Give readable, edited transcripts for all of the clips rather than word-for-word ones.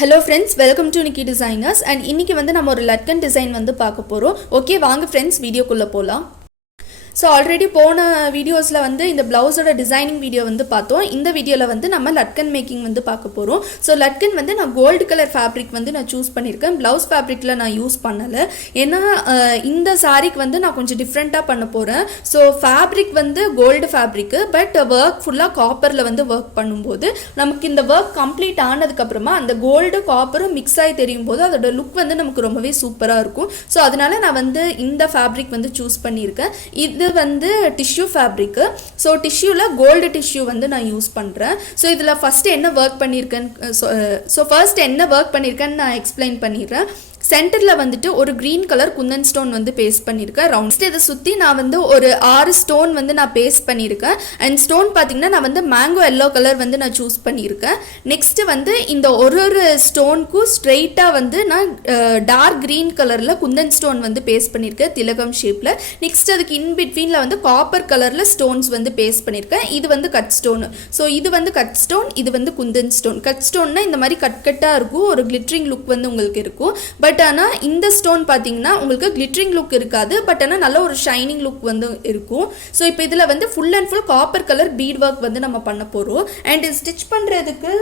Hello friends, welcome to Nikidesigners and இன்னைக்கு வந்து நம்ம ஒரு latkan design வந்து பார்க்க போறோம். ஓகே வாங்க friends வீடியோக்குள்ள போலாம். ஸோ ஆல்ரெடி போன வீடியோஸில் வந்து இந்த ப்ளவுஸோட டிசைனிங் வீடியோ வந்து பார்த்தோம். இந்த வீடியோவில் வந்து நம்ம லட்கன் மேக்கிங் வந்து பார்க்க போகிறோம். ஸோ லட்கன் வந்து நான் கோல்டு கலர் ஃபேப்ரிக் வந்து நான் சூஸ் பண்ணியிருக்கேன். ப்ளவுஸ் ஃபேப்ரிக்கில் நான் யூஸ் பண்ணலை. ஏன்னா இந்த சாரீக்கு வந்து நான் கொஞ்சம் டிஃப்ரெண்ட்டாக பண்ண போகிறேன். ஸோ ஃபேப்ரிக் வந்து கோல்டு ஃபேப்ரிக்கு, பட் ஒர்க் ஃபுல்லாக காப்பரில் வந்து ஒர்க் பண்ணும்போது நமக்கு இந்த ஒர்க் கம்ப்ளீட் ஆனதுக்கப்புறமா அந்த கோல்டு காப்பரும் மிக்ஸ் ஆகி தெரியும் போது அதோட லுக் வந்து நமக்கு ரொம்பவே சூப்பராக இருக்கும். ஸோ அதனால நான் வந்து இந்த ஃபேப்ரிக் வந்து சூஸ் பண்ணியிருக்கேன். இது வந்து டிஷ்யூ ஃபேப்ரிக். ஸோ டிஷ்யூவில் கோல்டு டிஷ்யூ வந்து நான் யூஸ் பண்ணுறேன். ஸோ இதில் ஃபஸ்ட்டு என்ன ஒர்க் பண்ணியிருக்கேன்னு நான் எக்ஸ்பிளைன் பண்ணிடுறேன். சென்டரில் வந்துட்டு ஒரு க்ரீன் கலர் குந்தன் ஸ்டோன் வந்து பேஸ்ட் பண்ணியிருக்கேன் ரவுண்ட். இதை சுற்றி நான் வந்து ஒரு 6 ஸ்டோன் வந்து நான் பேஸ்ட் பண்ணியிருக்கேன். அண்ட் ஸ்டோன் பார்த்தீங்கன்னா நான் வந்து மேங்கோ எல்லோ கலர் வந்து நான் சூஸ் பண்ணியிருக்கேன். நெக்ஸ்ட்டு வந்து இந்த ஒரு ஸ்டோனுக்கும் ஸ்ட்ரெயிட்டாக வந்து நான் டார்க் க்ரீன் கலரில் குந்தன் ஸ்டோன் வந்து பேஸ்ட் பண்ணியிருக்கேன் திலகம் ஷேப்பில். நெக்ஸ்ட் அதுக்கு இன்பிட்வீனில் வந்து காப்பர் கலரில் ஸ்டோன்ஸ் வந்து பேஸ்ட் பண்ணியிருக்கேன். இது வந்து கட் ஸ்டோனு. ஸோ இது வந்து கட் ஸ்டோன், இது வந்து குந்தன் ஸ்டோன். கட் ஸ்டோன்னா இந்த மாதிரி கட்டாக இருக்கும், ஒரு கிளிட்டரிங் லுக் வந்து உங்களுக்கு இருக்கும். பட் ஆனால் இந்த ஸ்டோன் பார்த்தீங்கன்னா உங்களுக்கு கிளிட்டரிங் லுக் இருக்காது, பட் ஆனால் நல்ல ஒரு ஷைனிங் லுக் வந்து இருக்கும். ஸோ இப்போ இதில் வந்து full and full copper colour beat work வந்து நம்ம பண்ண போகிறோம். அண்ட் ஸ்டிச் பண்ணுறதுக்கு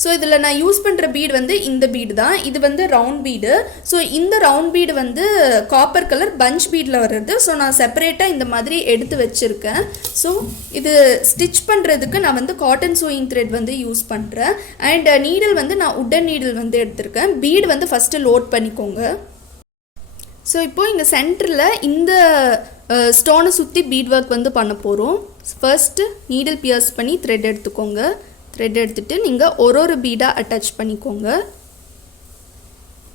ஸோ இதில் நான் யூஸ் பண்ணுற பீடு வந்து இந்த பீடு தான். இது வந்து ரவுண்ட் பீடு. ஸோ இந்த ரவுண்ட் பீடு வந்து காப்பர் கலர் பஞ்ச் பீடில் வர்றது. ஸோ நான் செப்பரேட்டாக இந்த மாதிரி எடுத்து வச்சுருக்கேன். ஸோ இது ஸ்டிச் பண்ணுறதுக்கு நான் வந்து காட்டன் சூயிங் த்ரெட் வந்து யூஸ் பண்ணுறேன். அண்ட் நீடில் வந்து நான் உட்டன் நீடில் வந்து எடுத்திருக்கேன். பீடு வந்து ஃபஸ்ட்டு லோட் பண்ணிக்கோங்க. ஸோ இப்போது இங்கே சென்டரில் இந்த ஸ்டோனை சுற்றி பீட் ஒர்க் வந்து பண்ண போகிறோம். ஃபர்ஸ்ட்டு நீடில் பியர்ஸ் பண்ணி த்ரெட் எடுத்துக்கோங்க. த்ரெட் எடுத்துகிட்டு நீங்கள் ஒரு பீடாக அட்டாச் பண்ணிக்கோங்க.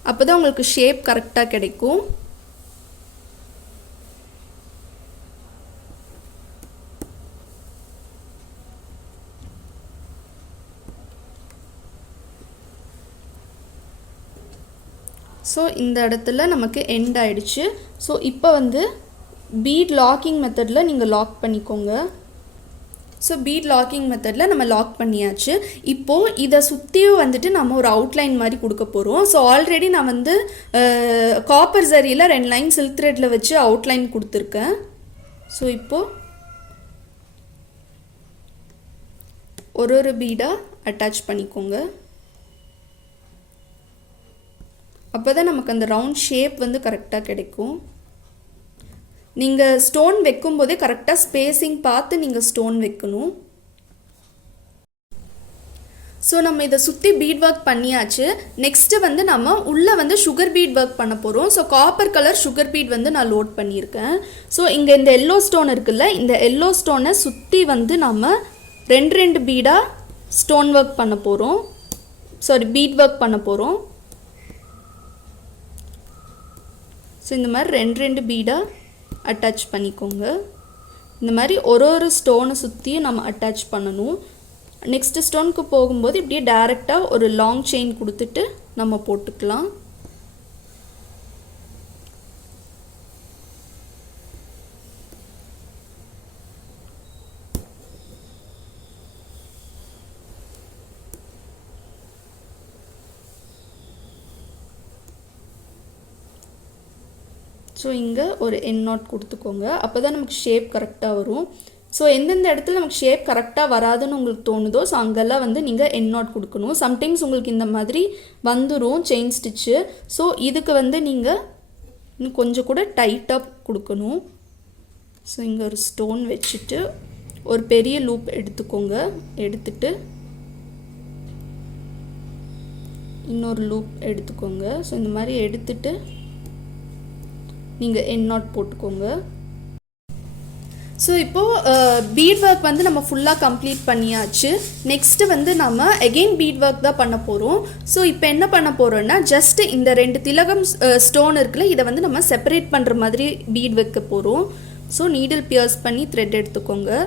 அப்போ தான் உங்களுக்கு ஷேப் கரெக்டாக கிடைக்கும். ஸோ இந்த இடத்துல நமக்கு எண்ட் ஆயிடுச்சு. ஸோ இப்போ வந்து பீட் லாக்கிங் மெத்தடில் நீங்கள் லாக் பண்ணிக்கோங்க. ஸோ பீட் லாக்கிங் மெத்தடில் நம்ம லாக் பண்ணியாச்சு. இப்போது இதை சுற்றியும் வந்துட்டு நம்ம ஒரு அவுட்லைன் மாதிரி கொடுக்க போகிறோம். ஸோ ஆல்ரெடி நான் வந்து காப்பர் ஜரியில் 2 லைன் சில்க் த்ரெட்டில் வச்சு அவுட்லைன் கொடுத்துருக்கேன். ஸோ இப்போது ஒரு பீடாக அட்டாச் பண்ணிக்கோங்க. அப்போ தான் நமக்கு அந்த ரவுண்ட் ஷேப் வந்து கரெக்டாக கிடைக்கும். நீங்கள் ஸ்டோன் வைக்கும்போதே கரெக்டாக ஸ்பேஸிங் பார்த்து நீங்கள் ஸ்டோன் வைக்கணும். ஸோ நம்ம இதை சுற்றி பீட் ஒர்க் பண்ணியாச்சு. நெக்ஸ்ட்டு வந்து நம்ம உள்ளே வந்து சுகர் பீட் ஒர்க் பண்ண போகிறோம். So copper colour sugar beat வந்து நான் லோட் பண்ணியிருக்கேன். ஸோ இங்கே இந்த எல்லோ ஸ்டோன் இருக்குல்ல, இந்த எல்லோ ஸ்டோனை சுற்றி வந்து நம்ம 2 பீடாக ஸ்டோன் ஒர்க் பண்ண போகிறோம். பீட் ஒர்க் பண்ண போகிறோம். ஸோ இந்த மாதிரி 2 பீடாக அட்டாச் பண்ணிக்கோங்க. இந்த மாதிரி ஒரு ஸ்டோனை சுற்றியும் நம்ம அட்டாச் பண்ணணும். நெக்ஸ்ட்டு ஸ்டோனுக்கு போகும்போது இப்படியே டைரெக்டாக ஒரு லாங் செயின் கொடுத்துட்டு நம்ம போட்டுக்கலாம். ஸோ இங்கே ஒரு எண்ட் நாட் கொடுத்துக்கோங்க. அப்போ தான் நமக்கு ஷேப் கரெக்டாக வரும். ஸோ எந்தெந்த இடத்துல நமக்கு ஷேப் கரெக்டாக வராதுன்னு உங்களுக்கு தோணுதோ ஸோ அங்கெல்லாம் வந்து நீங்கள் எண்ட் நாட் கொடுக்கணும். சம்டைம்ஸ் உங்களுக்கு இந்த மாதிரி வந்துடும் செயின் ஸ்டிச்சு. ஸோ இதுக்கு வந்து நீங்கள் இன்னும் கொஞ்சம் கூட டைட்டாக கொடுக்கணும். ஸோ இங்கே ஒரு ஸ்டோன் வச்சுட்டு ஒரு பெரிய லூப் எடுத்துக்கோங்க. எடுத்துட்டு இன்னொரு லூப் எடுத்துக்கோங்க. ஸோ இந்த மாதிரி எடுத்துட்டு நீங்கள் எண்ட் நாட் போட்டுக்கோங்க. ஸோ இப்போது பீட் ஒர்க் வந்து நம்ம ஃபுல்லாக கம்ப்ளீட் பண்ணியாச்சு. நெக்ஸ்ட்டு வந்து நம்ம எகெயின் பீட் ஒர்க் தான் பண்ண போகிறோம். ஸோ இப்போ என்ன பண்ண போகிறோன்னா ஜஸ்ட்டு இந்த 2 திலகம் ஸ்டோன் இருக்குல்ல, இதை வந்து நம்ம செப்பரேட் பண்ணுற மாதிரி பீட் வைக்க போகிறோம். ஸோ நீடில் பியர்ஸ் பண்ணி த்ரெட் எடுத்துக்கோங்க.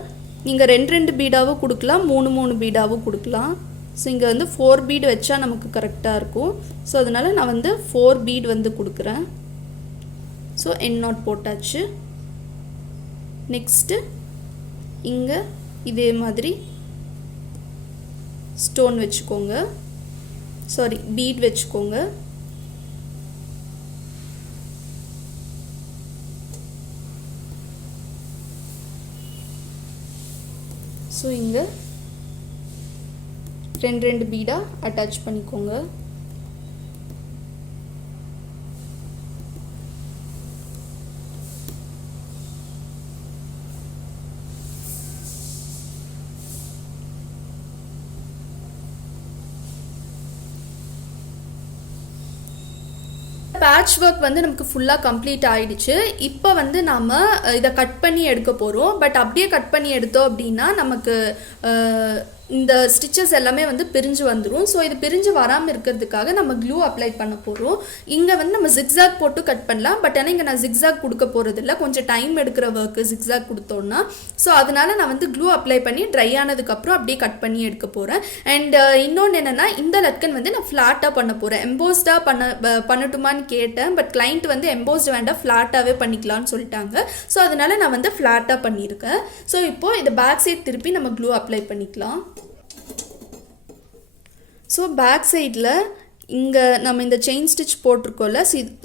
நீங்கள் 2 பீடாவும் கொடுக்கலாம், 3 பீடாவும் கொடுக்கலாம். ஸோ இங்கே வந்து 4 பீடு வச்சா நமக்கு கரெக்டாக இருக்கும். ஸோ அதனால் நான் வந்து 4 பீட் வந்து கொடுக்குறேன். ஸோ எண்ட் நாட் போட்டாச்சு. நெக்ஸ்ட்டு இங்கே இதே மாதிரி ஸ்டோன் வச்சுக்கோங்க. சாரி பீட் வச்சுக்கோங்க. ஸோ இங்கே 2 பீடாக அட்டாச் பண்ணிக்கோங்க. பேட்ச் ஒர்க் வந்து நமக்கு ஃபுல்லாக கம்ப்ளீட் ஆகிடுச்சு. இப்போ வந்து நாம் இதை கட் பண்ணி எடுக்க போகிறோம். பட் அப்படியே கட் பண்ணி எடுத்தோம் அப்படின்னா நமக்கு இந்த ஸ்டிச்சஸ் எல்லாமே வந்து பிரிஞ்சு வந்துடும். ஸோ இது பிரிஞ்சு வராமல் இருக்கிறதுக்காக நம்ம க்ளூ அப்ளை பண்ண போகிறோம். இங்கே வந்து நம்ம ஜிக்ஸாக் போட்டு கட் பண்ணலாம். பட் ஆனால் இங்கே நான் ஜிக்ஸாக் கொடுக்க போகிறதில்ல, கொஞ்சம் டைம் எடுக்கிற ஒர்க்கு ஜிக்ஸாக் கொடுத்தோன்னா. ஸோ அதனால் நான் வந்து க்ளூ அப்ளை பண்ணி ட்ரை ஆனதுக்கப்புறம் அப்படியே கட் பண்ணி எடுக்க போகிறேன். அண்ட் இன்னொன்று என்னென்னா, இந்த லட்கன் வந்து நான் ஃப்ளாட்டாக பண்ண போகிறேன். எம்போஸ்டாக பண்ணட்டுமான்னு கேட்டேன். பட் கிளைண்ட் வந்து எம்போஸ்டு வேண்டாம், ஃப்ளாட்டாகவே பண்ணிக்கலாம்னு சொல்லிட்டாங்க. ஸோ அதனால் நான் வந்து ஃப்ளாட்டாக பண்ணியிருக்கேன். ஸோ இப்போது இதை பேக் சைட் திருப்பி நம்ம க்ளூ அப்ளை பண்ணிக்கலாம். ஸோ பேக் சைடில் இங்கே நம்ம இந்த செயின் ஸ்டிச் போட்டிருக்கோம்ல,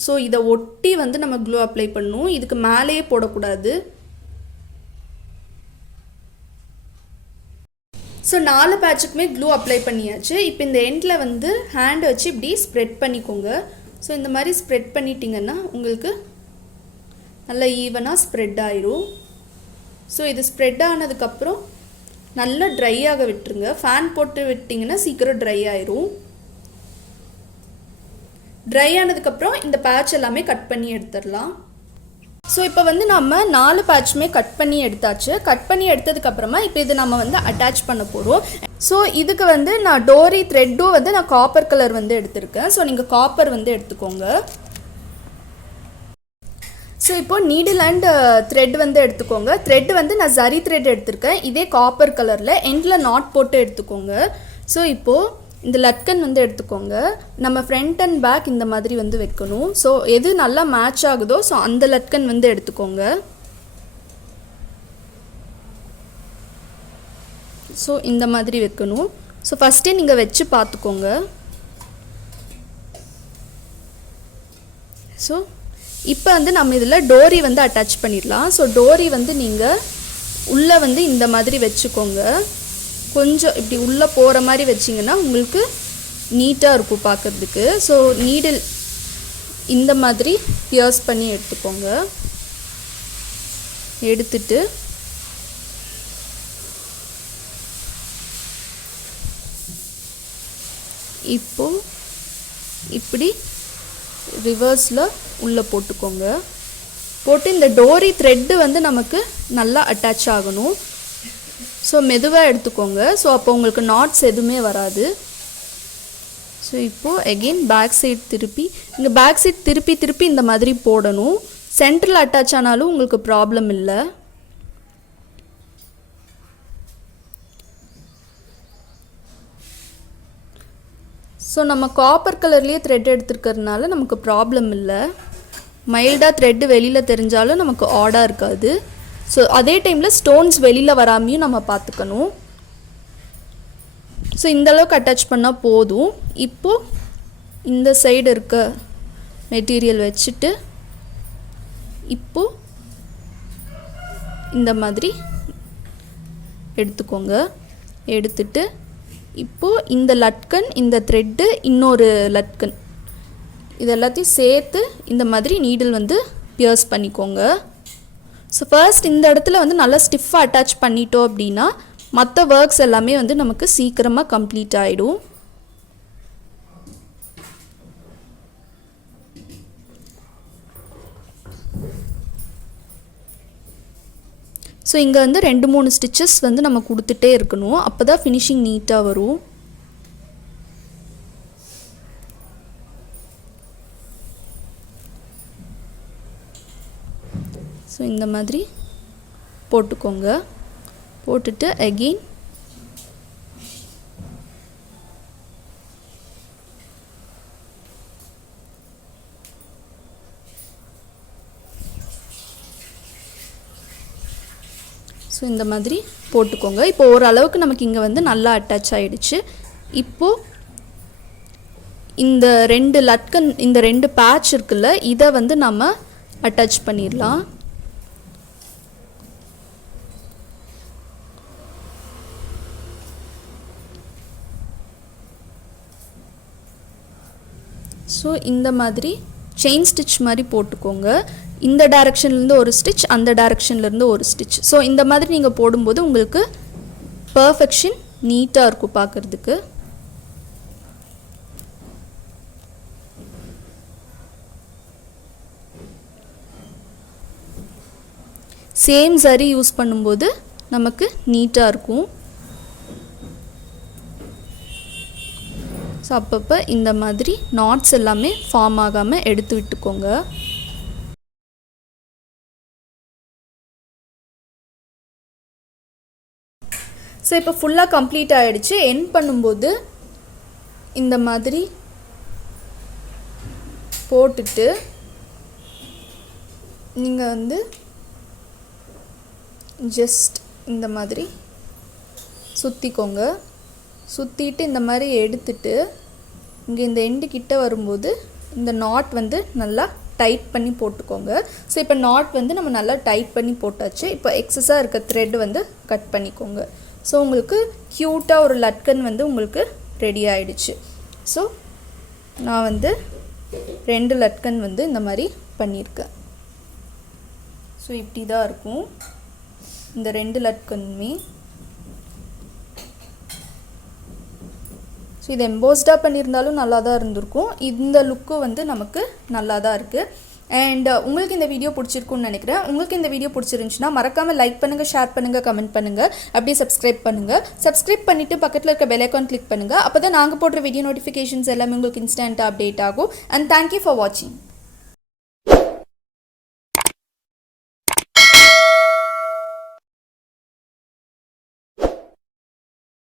ஸோ இதை ஒட்டி வந்து நம்ம க்ளூ அப்ளை பண்ணணும். இதுக்கு மேலேயே போடக்கூடாது. ஸோ 4 பேட்சுக்குமே க்ளூ அப்ளை பண்ணியாச்சு. இப்போ இந்த எண்டில் வந்து ஹேண்ட் வச்சு இப்படி ஸ்ப்ரெட் பண்ணிக்கோங்க. ஸோ இந்த மாதிரி ஸ்ப்ரெட் பண்ணிட்டீங்கன்னா உங்களுக்கு நல்லா ஈவனாக ஸ்ப்ரெட் ஆயிரும். ஸோ இது ஸ்ப்ரெட் ஆனதுக்கப்புறம் நல்லா ட்ரை ஆக விட்டுருங்க. ஃபேன் போட்டு விட்டிங்கன்னா சீக்கிரம் ட்ரை ஆயிரும். ட்ரை ஆனதுக்கப்புறம் இந்த பேட்ச் எல்லாமே கட் பண்ணி எடுத்துடலாம். ஸோ இப்போ வந்து நம்ம 4 பேட்சுமே கட் பண்ணி எடுத்தாச்சு. கட் பண்ணி எடுத்ததுக்கப்புறமா இப்போ இது நம்ம வந்து அட்டாச் பண்ண போகிறோம். ஸோ இதுக்கு வந்து நான் டோரி த்ரெட்டும் வந்து நான் காப்பர் கலர் வந்து எடுத்திருக்கேன். ஸோ நீங்கள் காப்பர் வந்து எடுத்துக்கோங்க. ஸோ இப்போது நீடில் அண்ட் த்ரெட் வந்து எடுத்துக்கோங்க. த்ரெட் வந்து நான் ஜரி த்ரெட் எடுத்திருக்கேன், இதே காப்பர் கலரில். எண்டில் நாட் போட்டு எடுத்துக்கோங்க. ஸோ இப்போது இந்த லட்கன் வந்து எடுத்துக்கோங்க. நம்ம ஃப்ரண்ட் அண்ட் பேக் இந்த மாதிரி வந்து வைக்கணும். ஸோ எது நல்லா மேட்ச் ஆகுதோ ஸோ அந்த லட்கன் வந்து எடுத்துக்கோங்க. ஸோ இந்த மாதிரி வைக்கணும். ஸோ ஃபஸ்ட்டே நீங்கள் வச்சு பார்த்துக்கோங்க. ஸோ இப்போ வந்து நம்ம இதில் டோரி வந்து அட்டாச் பண்ணிடலாம். ஸோ டோரி வந்து நீங்கள் உள்ளே வந்து இந்த மாதிரி வச்சுக்கோங்க. கொஞ்சம் இப்படி உள்ளே போகிற மாதிரி வச்சிங்கன்னா உங்களுக்கு நீட்டாக இருக்கும் பார்க்குறதுக்கு. ஸோ நீடில் இந்த மாதிரி பியர்ஸ் பண்ணி எடுத்துக்கோங்க. எடுத்துட்டு இப்போது இப்படி ரிவர்ஸில் உள்ளே போட்டுக்கோங்க. போட்டு இந்த டோரி த்ரெட்டு வந்து நமக்கு நல்லா அட்டாச் ஆகணும். ஸோ மெதுவாக எடுத்துக்கோங்க. ஸோ அப்போ உங்களுக்கு நாட்ஸ் எதுவுமே வராது. ஸோ இப்போது எகெயின் பேக் சைட் திருப்பி, இங்கே பேக் சைட் திருப்பி திருப்பி இந்த மாதிரி போடணும். சென்டரில் அட்டாச் ஆனாலும் உங்களுக்கு ப்ராப்ளம் இல்லை. ஸோ நம்ம காப்பர் கலர்லேயே த்ரெட் எடுத்துருக்கிறதுனால நமக்கு ப்ராப்ளம் இல்லை. மைல்டாக த்ரெட்டு வெளியில் தெரிஞ்சாலும் நமக்கு ஆடாக இருக்காது. ஸோ அதே டைமில் ஸ்டோன்ஸ் வெளியில் வராமையும் நம்ம பார்த்துக்கணும். ஸோ இந்தளவுக்கு அட்டாச் பண்ணால் போதும். இப்போது இந்த சைடு இருக்க மெட்டீரியல் வச்சுட்டு இப்போது இந்த மாதிரி எடுத்துக்கோங்க. எடுத்துட்டு இப்போது இந்த லட்கன், இந்த த்ரெட்டு, இன்னொரு லட்கன், இது எல்லாத்தையும் சேர்த்து இந்த மாதிரி நீடில் வந்து பியர்ஸ் பண்ணிக்கோங்க. ஸோ ஃபர்ஸ்ட் இந்த இடத்துல வந்து நல்லா ஸ்டிஃபாக அட்டாச் பண்ணிட்டோம் அப்படின்னா மற்ற ஒர்க்ஸ் எல்லாமே வந்து நமக்கு சீக்கிரமாக கம்ப்ளீட் ஆகிடும். ஸோ இங்கே வந்து 2-3 ஸ்டிச்சஸ் வந்து நம்ம கொடுத்துட்டே இருக்கணும். அப்போ தான் ஃபினிஷிங் நீட்டாக வரும். ஸோ இந்த மாதிரி போட்டுக்கோங்க. போட்டுட்டு அகெயின் ஸோ இந்த மாதிரி போட்டுக்கோங்க. இப்போ ஓரளவுக்கு நமக்கு இங்கே வந்து நல்லா அட்டாச் ஆகிடுச்சு. இப்போது இந்த 2 லட்கன் இந்த 2 பேட்ச் இருக்குல்ல இதை வந்து நம்ம அட்டாச் பண்ணிடலாம். ஸோ இந்த மாதிரி செயின் ஸ்டிச் மாதிரி போட்டுக்கோங்க. இந்த டைரக்ஷன்லேருந்து ஒரு ஸ்டிச், அந்த டைரக்ஷன்லேருந்து ஒரு ஸ்டிச். ஸோ இந்த மாதிரி நீங்கள் போடும்போது உங்களுக்கு பர்ஃபெக்ஷன் நீட்டாக இருக்கும் பார்க்குறதுக்கு. சேம் சரி யூஸ் பண்ணும்போது நமக்கு நீட்டாக இருக்கும். ஸோ அப்பப்போ இந்த மாதிரி நாட்ஸ் எல்லாமே ஃபார்ம் ஆகாமல் எடுத்து விட்டுக்கோங்க. ஸோ இப்போ ஃபுல்லாக கம்ப்ளீட் ஆகிடுச்சு. எண்ட் பண்ணும்போது இந்த மாதிரி போட்டுட்டு நீங்கள் வந்து ஜஸ்ட் இந்த மாதிரி சுற்றிக்கோங்க. சுற்றிட்டு இந்த மாதிரி எடுத்துட்டு இங்கே இந்த எண்டு கிட்ட வரும்போது இந்த நாட் வந்து நல்லா டைட் பண்ணி போட்டுக்கோங்க. ஸோ இப்போ நாட் வந்து நம்ம நல்லா டைட் பண்ணி போட்டாச்சு. இப்போ எக்ஸஸாக இருக்க த்ரெட் வந்து கட் பண்ணிக்கோங்க. ஸோ உங்களுக்கு க்யூட்டாக ஒரு லட்கன் வந்து உங்களுக்கு ரெடி ஆகிடுச்சு. ஸோ நான் வந்து 2 லட்கன் வந்து இந்த மாதிரி பண்ணியிருக்கேன். ஸோ இப்படி தான் இருக்கும் இந்த 2 லட்கனுமே. ஸோ இது எம்போஸ்டாக பண்ணியிருந்தாலும் நல்லா தான் இருந்திருக்கும். இந்த லுக்கு வந்து நமக்கு நல்லா தான் இருக்குது. அண்ட் உங்களுக்கு இந்த வீடியோ பிடிச்சிருக்குன்னு நினைக்கிறேன். உங்களுக்கு இந்த வீடியோ பிடிச்சிருந்துச்சுன்னா மறக்காமல் லைக் பண்ணுங்கள், ஷேர் பண்ணுங்கள், கமெண்ட் பண்ணுங்கள், அப்படியே சப்ஸ்கிரைப் பண்ணுங்கள். சப்ஸ்கிரைப் பண்ணிவிட்டு பக்கத்தில் இருக்க பெல் ஐகான் கிளிக் பண்ணுங்கள். அப்போ தான் நாங்கள் போடுற வீடியோ நோட்டிஃபிகேஷன்ஸ் எல்லாமே உங்களுக்கு இன்ஸ்டன்ட்டாக அப்டேட் ஆகும். அண்ட் தேங்க்யூ ஃபார் வாட்சிங்.